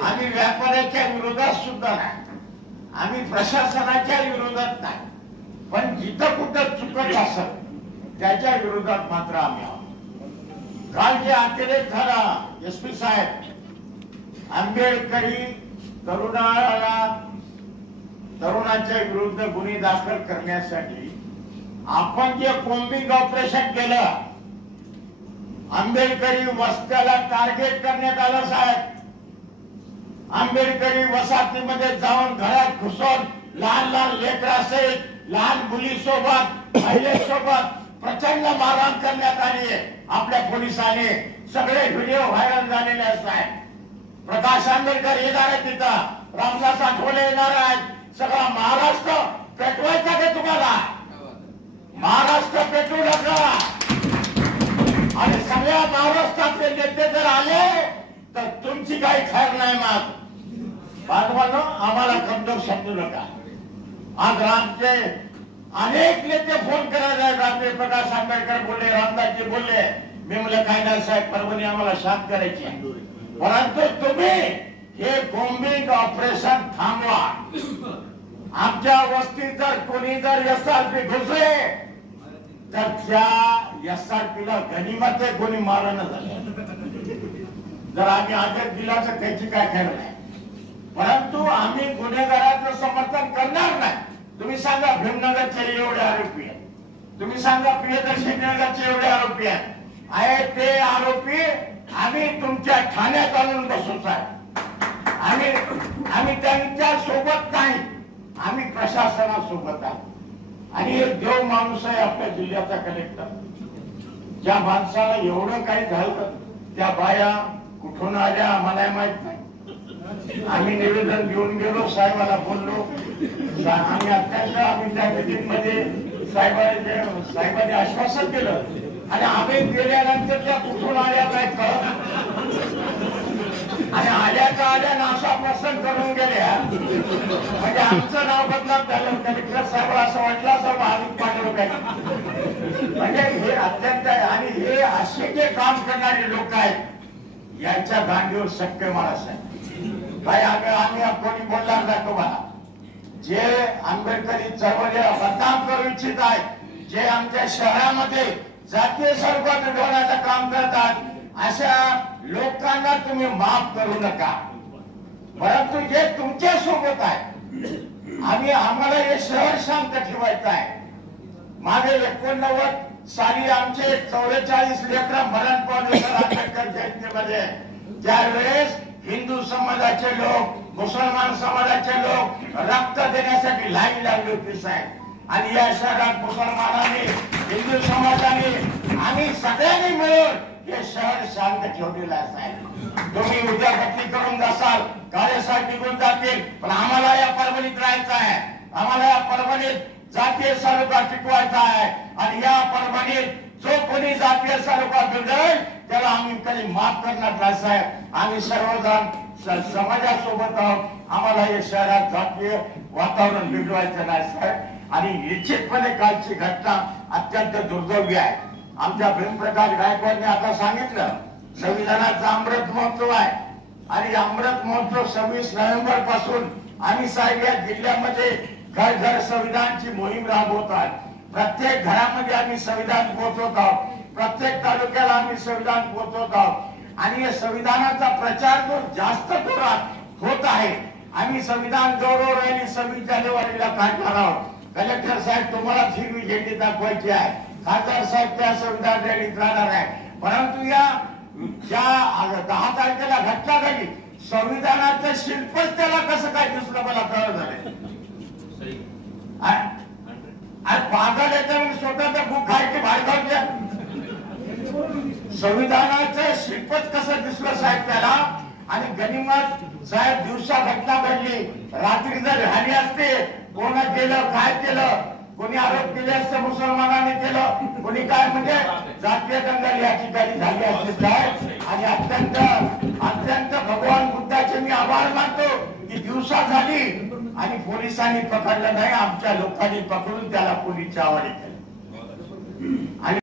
आम्ही व्यापाऱ्याच्या विरोधात सुद्धा नाही, आम्ही प्रशासनाच्या विरोधात नाही, पण जिथं कुठं चुकत असत त्याच्या विरोधात मात्र आम्ही आहोत। काल जे अतिरेक झाला, एसपी साहेब आंबेडकरी तरुणाच्या विरुद्ध गुन्हे दाखल करण्यासाठी आपण जे कोम्बिंग ऑपरेशन केलं, आंबेडकरी वस्त्याला टार्गेट करण्यात आलं साहेब। आंबेडकरी वसाहतीमध्ये जाऊन घरात घुसून लहान लहान लेकरासहित, लहान मुलीसोबत, महिलेसोबत प्रचंड मारहाण करण्यात आली आहे आपल्या पोलिसांनी। सगळे व्हिडिओ व्हायरल झालेले आहेत। प्रकाश आंबेडकर येणार आहे तिथं, रामदास आठवले येणार आहेत। सगळा महाराष्ट्र पेटवायचा का तुम्हाला? महाराष्ट्र पेटवू नका। आणि सगळ्या महाराष्ट्रातले नेते जर आले तर तुमची काही खैर नाही। मग बांधवांनो, आम्हाला कमजोर समजू नका। आज आमचे अनेक नेते फोन करत आहेत, रात्री प्रकाश आंबेडकर बोलले, रामदासजी बोलले। मी म्हणलं काय नाही साहेब, परभणी आम्हाला शांत करायची आहे, परंतु तुम्ही हे बॉम्बिंग ऑपरेशन थांबवा। आमच्या वस्तीत जर कोणी जर एसआरपी घुसले तर त्या एसआरपीला गनिमत आहे, कोणी मारण झालं। जर आम्ही आदेश दिला तर त्याची काय खैर नाही, परंतु आम्ही गुन्हेगाराचं समर्थन करणार नाही। तुम्ही सांगा भीमनगरचे एवढे आरोपी आहेत, तुम्ही सांगा प्रियदर्शनी नगरचे एवढे आरोपी आहेत, ते आरोपी आम्ही तुमच्या ठाण्यात आणून बसू साहेब। आम्ही त्यांच्या सोबत नाही, आम्ही प्रशासनासोबत आहोत। आणि एक देव माणूस आहे आपल्या जिल्ह्याचा कलेक्टर, ज्या माणसाला एवढं काही झालं, त्या बाया कुठून आल्या आम्हाला माहित नाही। आम्ही निवेदन घेऊन गेलो, साहेबाला बोललो, आम्ही त्या मीटिंग मध्ये साहेबांनी आश्वासन केलं, आणि आम्ही गेल्यानंतर त्या कुठून आल्या काय कळत, आणि आल्याचा आल्या नाशापासून करून गेल्या, म्हणजे आमचं नाव बदनाम झालं। कलेक्टर साहेब असं वाटलं असं आम्ही पाठवलं काय, म्हणजे हे अत्यंत, आणि हे असे जे काम करणारे लोक आहेत यांच्या गांडीवर शक्य माणूस आहे काय। आम्ही कोणी बोलणार नाही तुम्हाला। जे आंबेडकरी चळवळीला बदनाम करू इच्छित आहेत, जे आमच्या शहरामध्ये जातीय स्वरूपात मिळवण्याचं काम करतात, अशा लोकांना तुम्ही माफ करू नका। परंतु जे तुमच्या सोबत आहे, आम्हाला हे शहर शांत ठेवायचं आहे। मागे 89 साली आमचे 44 लेकर मरण पावले आंबेडकर जयंतीमध्ये, त्यावेळेस हिंदू समाजाचे लोक, मुसलमान समाजाचे लोक रक्त देण्यासाठी लाईन लागली होती साहेब। आणि या शहरात मुसलमानांनी, हिंदू समाजाने, आम्ही सगळ्यांनी मिळून हे शहर शांत ठेवलेलं आहे साहेब। तुम्ही उद्या बदली करून जासाल, कार्यसाहेब निघून जातील, पण आम्हाला या परभणीत राहायचं आहे। आम्हाला या परभणीत जातीय तालुका टिकवायचा आहे, आणि या परभणीत जो कोणी जातीय तालुका बिघडेल त्याला आम्ही कधी माफ करणार नाही साहेब। आम्ही सर्वजण समाजासोबत आहोत, आम्हाला या शहरात जातीय वातावरण बिघडवायचं नाही साहेब। आणि निश्चितपणे कालची घटना अत्यंत दुर्दैवी आहे। आमच्या भीमप्रकाश गायकवाडने आता सांगितलं, संविधानाचा अमृत महोत्सव आहे, आणि अमृत महोत्सव 26 नोव्हेंबर पासून आम्ही साहेब या जिल्ह्यामध्ये घर घर संविधानची मोहीम राबवत आहोत। प्रत्येक घरामध्ये आम्ही संविधान पोहोचवत आहोत, प्रत्येक तालुक्याला आम्ही संविधान पोहोचवत आहोत, आणि या संविधानाचा प्रचार जो जास्त जोरात होत आहे। आम्ही संविधान गौरव रॅली 26 जानेवारीला काढणार आहोत। कलेक्टर साहेब तुम्हाला हिरवी झेंडी दाखवायची आहे, खासदार साहेब त्या संविधान रॅलीत राहणार आहे, परंतु या ज्या 10 तारखेला घटना घडली, संविधानाचं शिल्पच त्याला कसं काय दिसलं मला कळलं झालं। पागल याच्यावर स्वतःचा बुक खायची बाहेर, संविधानाचं शिल्पच कसं दिसलं साहेब त्याला। आणि गनिमत साहेब दिवसा घटना घडली, रात्री जर झाली असते, कोण केलं काय केलं, कोणी आरोप केले असते मुसलमानाने केलं, कोणी काय, म्हणजे जातीय दंगल या ठिकाणी झाली असते साहेब। आणि अत्यंत अत्यंत भगवान बुद्धाचे मी आभार मानतो की दिवसा झाली आणि पोलिसांनी पकडलं नाही, आमच्या लोकांनी पकडून त्याला पोलीसच्या हवाले केलं।